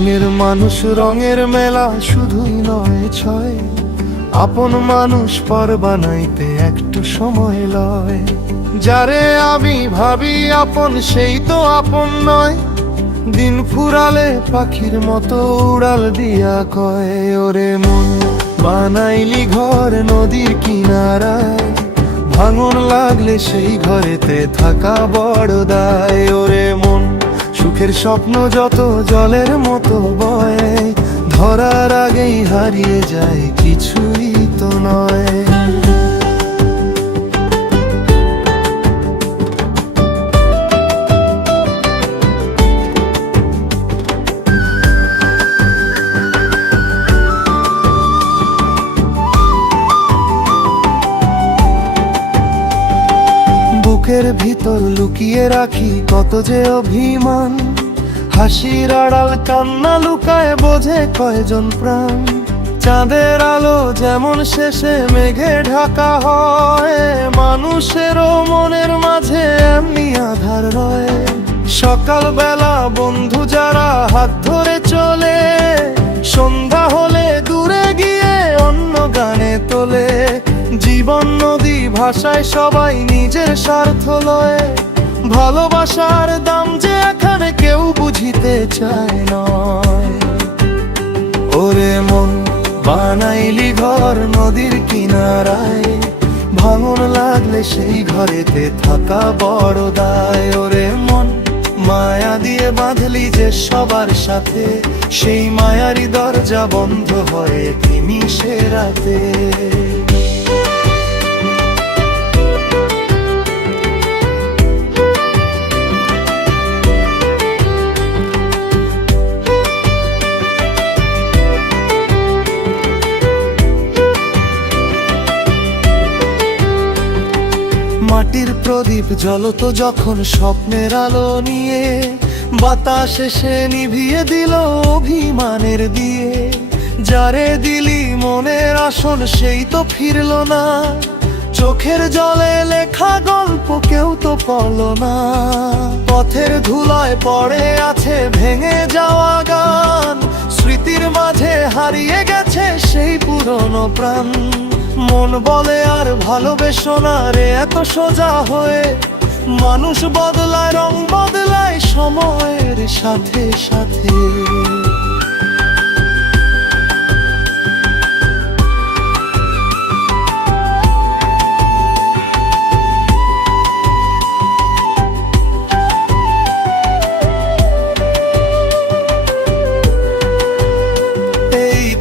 রঙের মানুষ রঙের মেলা শুধুই নয় ছয়, আপন মানুষ পর বানাইতে একটু সময় লয়। যারে আমি ভাবি আপন সেই তো আপন নয়, দিন ফুরালে পাখির মতো উড়াল দিয়া কয়, ওরে মন বানাইলি ঘর নদীর কিনারায়, ভাঙন লাগলে সেই ঘরেতে থাকা বড় দায়। ওরে মন সুখের স্বপ্ন যত জলের মতো বয়, ধরার আগেই হারিয়ে যায় কিছুই তো নয়। বুকের ভিতর লুকিয়ে রাখি কত যে অভিমান, হাসির আড়াল কান্না লুকায় বোঝে কয়জন প্রাণ। চাঁদের আলো যেমন শেষে মেঘে ঢাকা হয়, মানুষেরও মনের মাঝে এমনি আধার রয়। সকালবেলা বন্ধু যারা হাত ধরে চলে, সন্ধ্যা হলে দূরে গিয়ে অন্য গানে তোলে। জীবন নদী ভাষায় সবাই নিজের স্বার্থ লয়, ভালোবাসার দাম যে এখানে কেউ বুঝিতে চায় নয়। ওরে মন বানাইলি ঘর নদীর কিনারায়, ভাঙন লাগলে সেই ঘরেতে থাকা বড় দায়। ওরে মন মায়া দিয়ে বাঁধলি যে সবার সাথে, সেই মায়ারই দরজা বন্ধ হয় নিমিষে রাতে। মাটির প্রদীপ জ্বলতো যখন স্বপ্নের আলো নিয়ে, বাতাস এসে নিভিয়ে দিল অভিমানের দিয়ে। যারে দিলি মনের আসন সেই তো ফিরল না, চোখের জলে লেখা গল্প কেউ তো পড়ল না। পথের ধুলায় পড়ে আছে ভেঙে যাওয়া গান, স্মৃতির মাঝে হারিয়ে গেছে সেই পুরনো প্রাণ। মন বলে আর ভালোবেসো না রে এত সোজা হয়ে, মানুষ বদলায় রং বদলায় সময়ের সাথে সাথে।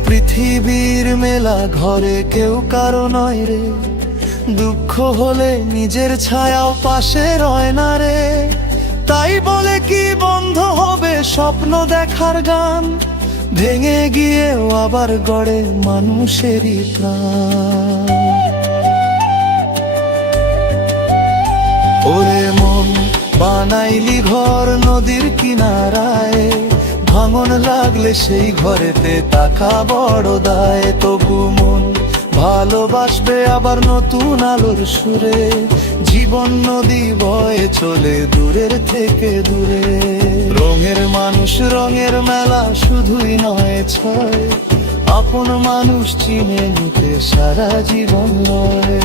পৃথিবীর মেলা ঘরে কেউ কারো নয় রে, দুঃখ হলে নিজের ছায়াও পাশে রয় না রে। তাই বলে কি বন্ধ হবে স্বপ্ন দেখার গান, ভেঙে গিয়েও আবার গড়ে মানুষেরই প্রাণ। ওরে মন বানাইলি ঘর নদীর কিনারায়, ভাঙন লাগলে সেই ঘরেতে থাকা বড় দায়। তবু মন ভালোবাসবে আবার নতুন আলোর সুরে, জীবন নদী বয়ে চলে দূরের থেকে দূরে। রঙের মানুষ রঙের মেলা শুধুই নয় ছয়, আপন মানুষ চিনে নিতে সারা জীবন নয়।